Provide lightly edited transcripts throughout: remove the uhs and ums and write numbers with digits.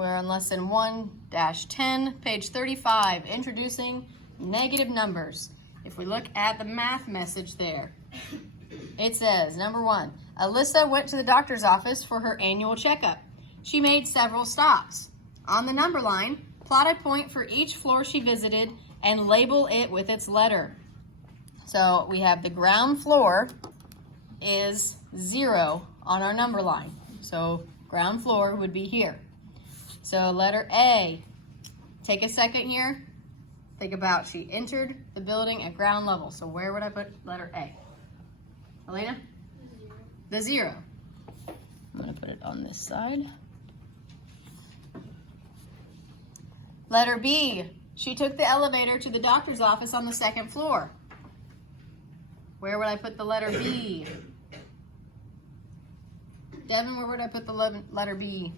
We're on lesson 1-10, page 35, introducing negative numbers. If we look at the math message there, it says, number 1, Alyssa went to the doctor's office for her annual checkup. She made several stops. On the number line, plot a point for each floor she visited and label it with its letter. So we have the ground floor is 0 on our number line. So ground floor would be here. So letter A, take a second here. Think about she entered the building at ground level. So where would I put letter A? Elena? The 0. I'm going to put it on this side. Letter B, she took the elevator to the doctor's office on the 2nd floor. Where would I put the letter B? Devin, where would I put the letter B?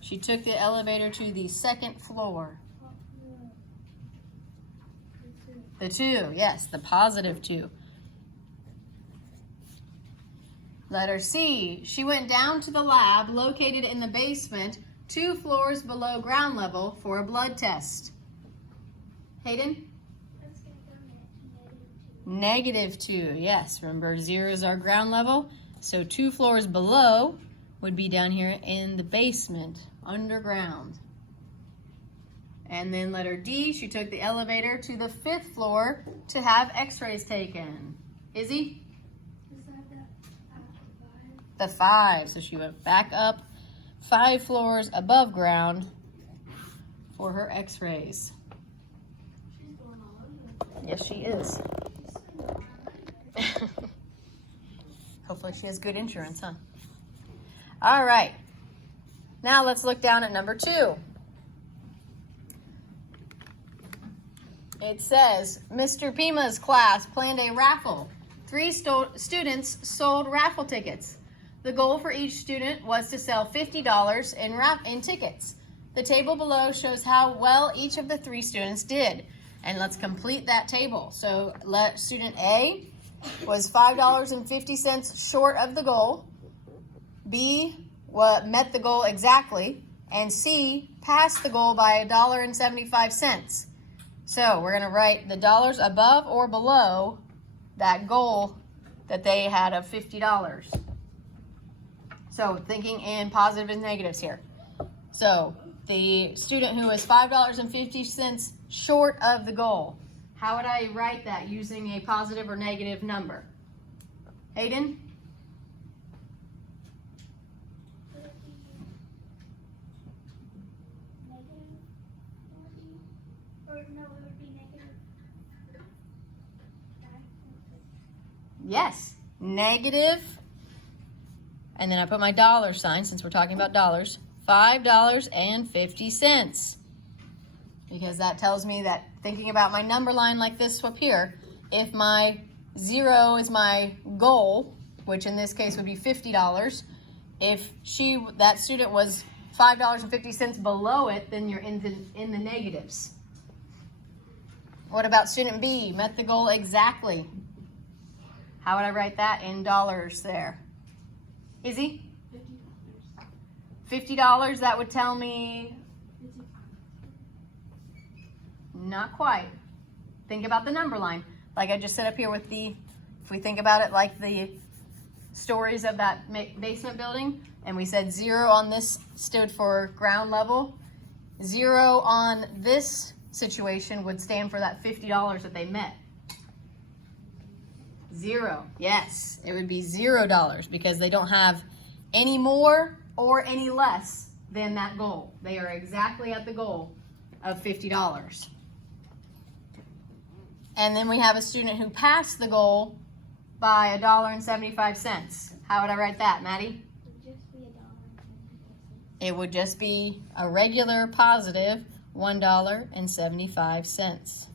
She took the elevator to the 2nd floor. The 2, yes, the positive 2. Letter C, she went down to the lab located in the basement 2 floors below ground level for a blood test. Hayden? Negative 2, yes. Remember, 0 is our ground level. So 2 floors below would be down here in the basement, underground. And then letter D, she took the elevator to the 5th floor to have x-rays taken. Izzy? Is that the 5. So she went back up 5 floors above ground for her x-rays. She's going all over. Yes, she is. Hopefully she has good insurance, huh? All right. Now let's look down at number 2. It says, Mr. Pima's class planned a raffle. 3 students sold raffle tickets. The goal for each student was to sell $50 in tickets. The table below shows how well each of the 3 students did. And let's complete that table. So student A was $5.50 short of the goal. B met the goal exactly. And C passed the goal by $1.75. So we're going to write the dollars above or below that goal that they had of $50. So thinking in positives and negatives here. So the student who was $5.50 short of the goal, how would I write that using a positive or negative number? Hayden? Yes, negative, and then I put my dollar sign since we're talking about dollars, $5.50. Because that tells me that thinking about my number line like this up here, if my 0 is my goal, which in this case would be $50, if that student was $5.50 below it, then you're in the negatives. What about student B? Met the goal exactly. How would I write that in dollars there? Izzy? $50, that would tell me, not quite. Think about the number line. Like I just said up here with if we think about it like the stories of that basement building, and we said 0 on this stood for ground level, 0 on this situation would stand for that $50 that they met. 0, yes, it would be $0 because they don't have any more or any less than that goal. They are exactly at the goal of $50. And then we have a student who passed the goal by $1.75. How would I write that, Maddie? It would just be a regular positive $1.75.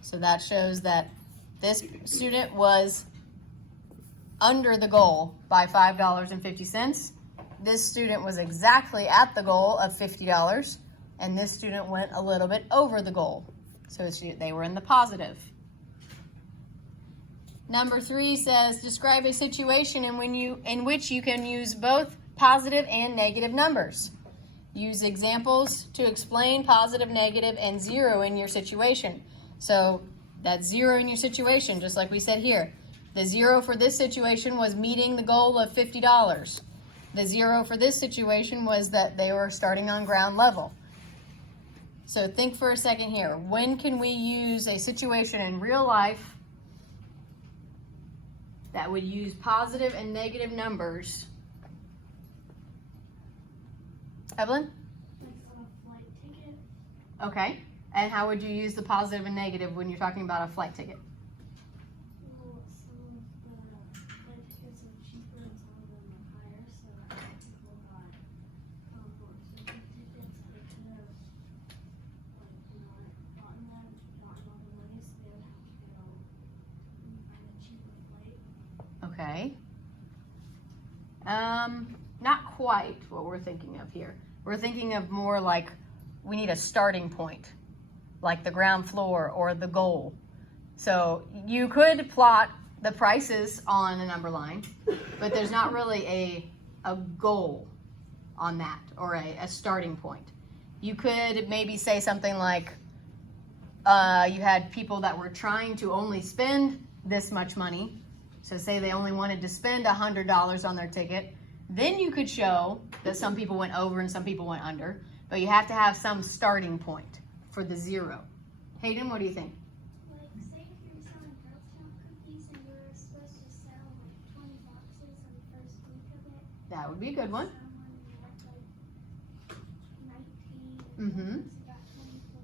So that shows that this student was under the goal by $5.50. This student was exactly at the goal of $50, and this student went a little bit over the goal. So they were in the positive. Number 3 says, describe a situation in which you can use both positive and negative numbers. Use examples to explain positive, negative, and 0 in your situation. So that's 0 in your situation, just like we said here. The 0 for this situation was meeting the goal of $50. The 0 for this situation was that they were starting on ground level. So think for a second here. When can we use a situation in real life that would use positive and negative numbers? Evelyn? Like on a flight ticket. Okay. And how would you use the positive and negative when you're talking about a flight ticket? Well, some of the flight tickets are cheaper and some of them are higher, so if people got more expensive tickets, they could have not gotten them, gotten all the money, so they would have to go and find a cheaper flight. Okay. Not quite what we're thinking of here. We're thinking of more like we need a starting point, like the ground floor or the goal. So you could plot the prices on a number line, but there's not really a goal on that or a starting point. You could maybe say something like you had people that were trying to only spend this much money. So say they only wanted to spend $100 on their ticket. Then you could show that some people went over and some people went under, but you have to have some starting point for the 0. Hayden, what do you think? Like, say if you're selling Girl Scout cookies and you're supposed to sell like 20 boxes in the first week of it. That would be a good one. Someone got like 19 Mm-hmm. and got 24.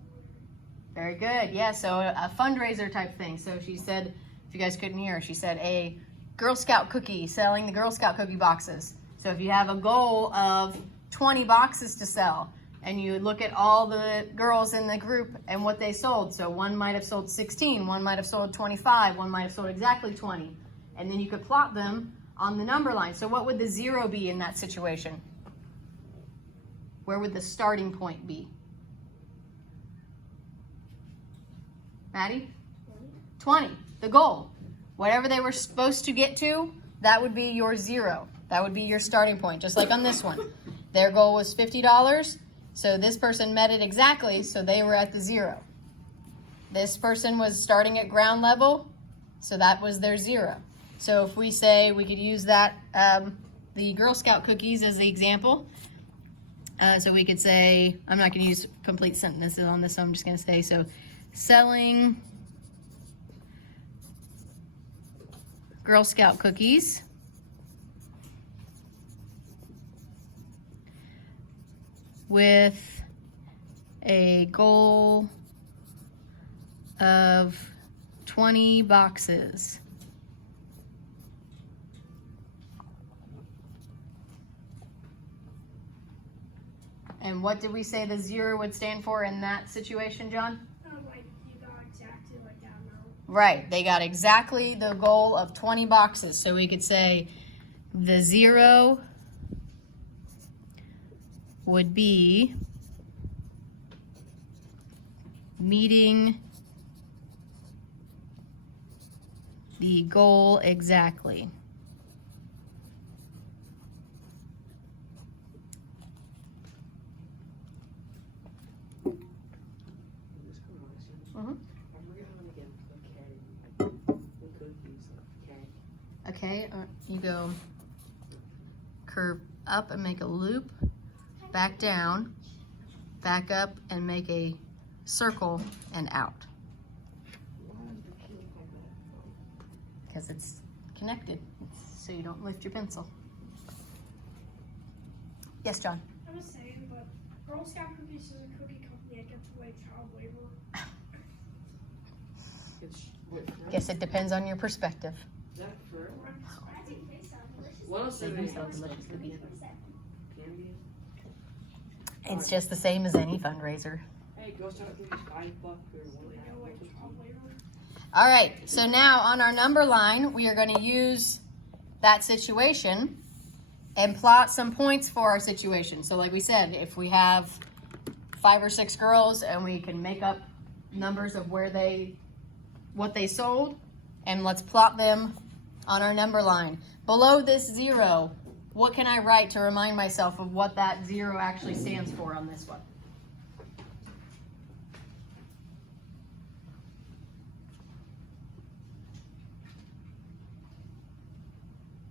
Very good. Yeah, so a fundraiser type thing. So she said, if you guys couldn't hear, she said a Girl Scout cookie, selling the Girl Scout cookie boxes. So if you have a goal of 20 boxes to sell, and you look at all the girls in the group and what they sold. So one might have sold 16, one might have sold 25, one might have sold exactly 20. And then you could plot them on the number line. So what would the 0 be in that situation? Where would the starting point be? Maddie? 20, the goal. Whatever they were supposed to get to, that would be your 0. That would be your starting point, just like on this one. Their goal was $50, so this person met it exactly, so they were at the 0. This person was starting at ground level, so that was their 0. So if we say we could use that, the Girl Scout cookies as the example. So we could say, I'm not going to use complete sentences on this, so I'm just going to say, so selling Girl Scout cookies with a goal of 20 boxes. And what did we say the 0 would stand for in that situation, John? Like you got exactly like that amount. Right, they got exactly the goal of 20 boxes. So we could say the 0 would be meeting the goal exactly. Okay, you go curve up and make a loop, back down, back up and make a circle and out. Because it's connected, so you don't lift your pencil. Yes, John? I was saying, but Girl Scout Cookies is a cookie company that gets away child labor. Guess it depends on your perspective. I think they sell delicious What else They do do they sell delicious cookies. Candy? It's just the same as any fundraiser. Hey, Girl Scout cookies, $5 or They get away child labor. All right, so now on our number line, we are going to use that situation and plot some points for our situation. So like we said, if we have 5 or 6 girls and we can make up numbers of what they sold, And let's plot them on our number line. Below this 0, what can I write to remind myself of what that 0 actually stands for on this one?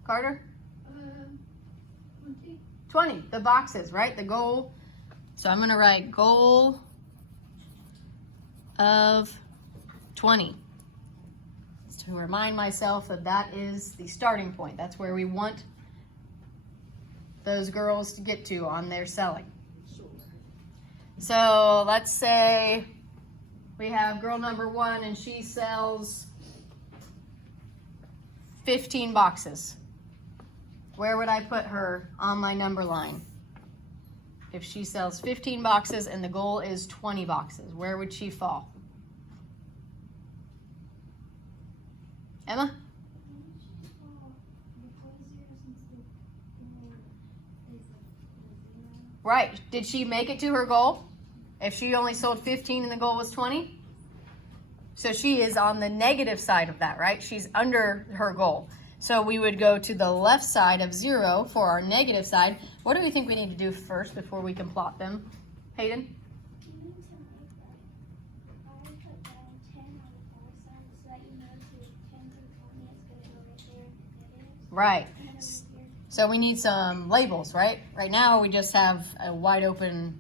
Carter? 20, the boxes, right? The goal. So I'm going to write goal of 20. To remind myself that that is the starting point. That's where we want those girls to get to on their selling. So let's say we have girl number 1 and she sells 15 boxes. Where would I put her on my number line? If she sells 15 boxes and the goal is 20 boxes, where would she fall? Emma? Right. Did she make it to her goal? If she only sold 15 and the goal was 20? So she is on the negative side of that, right? She's under her goal. So we would go to the left side of 0 for our negative side. What do we think we need to do first before we can plot them? Hayden? You need to make that. I put down 10 on the far side so that you know to 10 through 20 it's going to go right there and negatives. Right. And then over here. So we need some labels, right? Right now we just have a wide open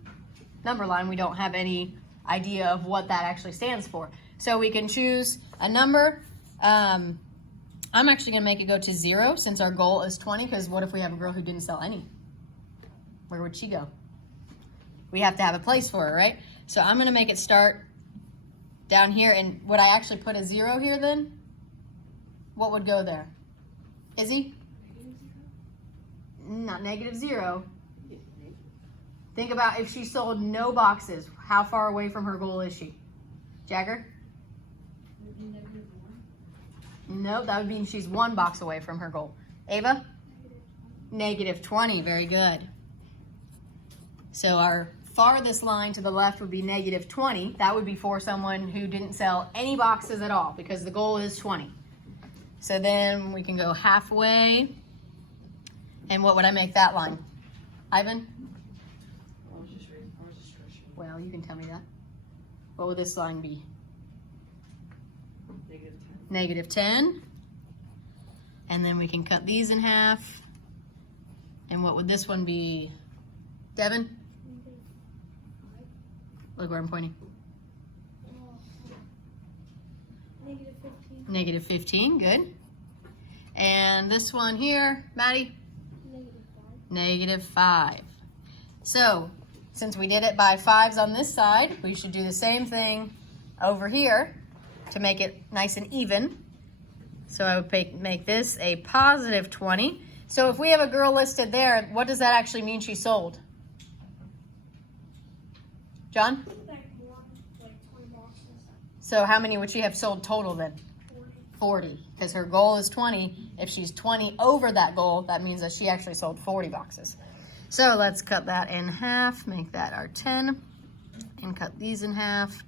number line. We don't have any idea of what that actually stands for. So we can choose a number. I'm actually going to make it go to 0 since our goal is 20, because what if we have a girl who didn't sell any? Where would she go? We have to have a place for her, right? So I'm going to make it start down here. And would I actually put a 0 here then? What would go there? Izzy? Not -0. Think about if she sold no boxes. How far away from her goal is she? Jagger? Nope, that would mean she's 1 box away from her goal. Ava? -20, very good. So our farthest line to the left would be -20. That would be for someone who didn't sell any boxes at all because the goal is 20. So then we can go halfway. And what would I make that line? Ivan? I was just stretching. Well, you can tell me that. What would this line be? -10. And then we can cut these in half. And what would this one be? Devin? Look where I'm pointing. -15, good. And this one here, Maddie? -5. So, since we did it by 5s on this side, we should do the same thing over here to make it nice and even. So I would make this a +20. So if we have a girl listed there, what does that actually mean she sold? John? Like 20 boxes. So how many would she have sold total then? 40, because her goal is 20. If she's 20 over that goal, that means that she actually sold 40 boxes. So let's cut that in half, make that our 10, and cut these in half,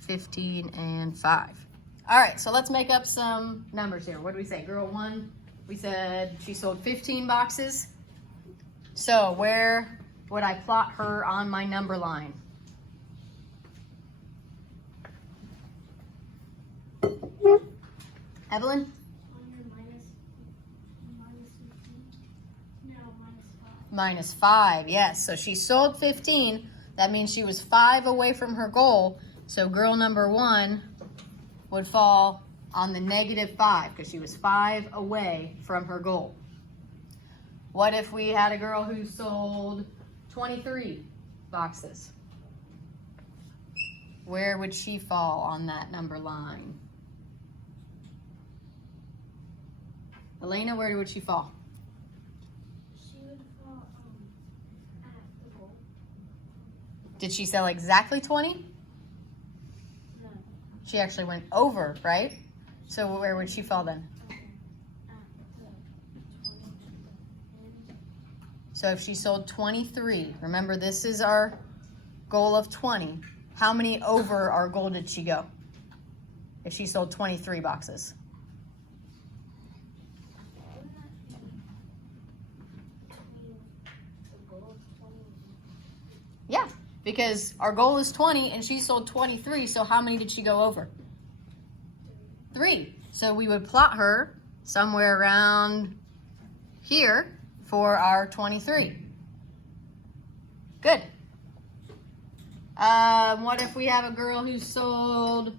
15 and 5. All right, so let's make up some numbers here. What did we say? Girl 1, we said she sold 15 boxes. So where would I plot her on my number line? Evelyn? Under minus 15. No, -5, yes. So she sold 15. That means she was 5 away from her goal. So girl number 1 would fall on the -5 because she was 5 away from her goal. What if we had a girl who sold 23 boxes? Where would she fall on that number line? Elena, where would she fall? She would fall at the goal. Did she sell exactly 20? No. She actually went over, right? So where would she fall then? At the 20. So if she sold 23, remember this is our goal of 20. How many over our goal did she go? If she sold 23 boxes. because our goal is 20 and she sold 23. So how many did she go over? 3. So we would plot her somewhere around here for our 23. Good. What if we have a girl who sold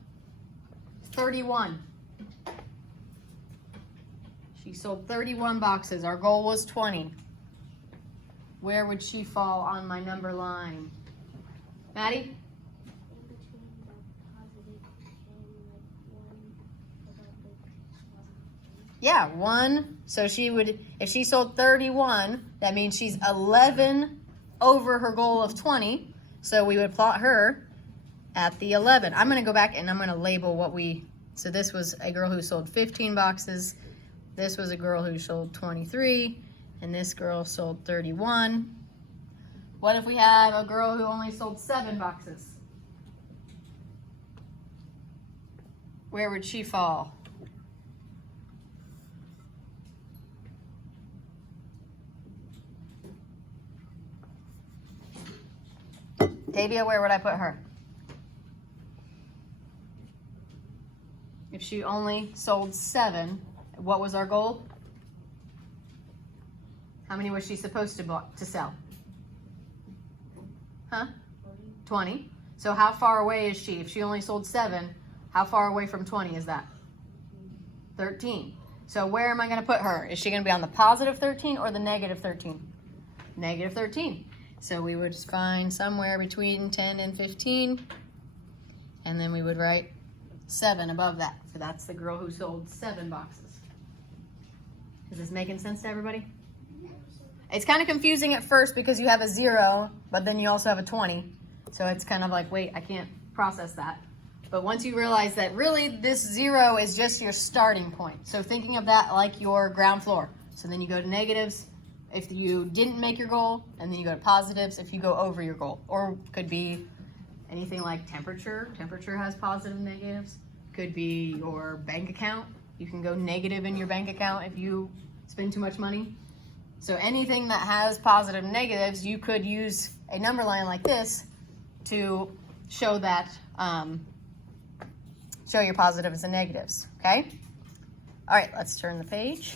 31? She sold 31 boxes. Our goal was 20. Where would she fall on my number line? Maddie? In between the positive and like 1 above the positive. Yeah, 1. So she would, if she sold 31, that means she's 11 over her goal of 20. So we would plot her at the 11. I'm going to go back and I'm going to label what so this was a girl who sold 15 boxes. This was a girl who sold 23. And this girl sold 31. What if we have a girl who only sold 7 boxes? Where would she fall? Davia, where would I put her? If she only sold 7, what was our goal? How many was she supposed to sell? Huh? 20. So how far away is she? If she only sold 7, how far away from 20 is that? 13. So where am I going to put her? Is she going to be on the positive 13 or the negative 13? Negative 13. So we would find somewhere between 10 and 15. And then we would write 7 above that. So that's the girl who sold 7 boxes. Is this making sense to everybody? It's kind of confusing at first because you have a 0, but then you also have a 20. So it's kind of like, wait, I can't process that. But once you realize that really this 0 is just your starting point. So thinking of that like your ground floor. So then you go to negatives if you didn't make your goal, and then you go to positives if you go over your goal. Or could be anything like temperature. Temperature has positive and negatives. Could be your bank account. You can go negative in your bank account if you spend too much money. So anything that has positive and negatives, you could use a number line like this to show that, show your positives and negatives, okay? All right, let's turn the page.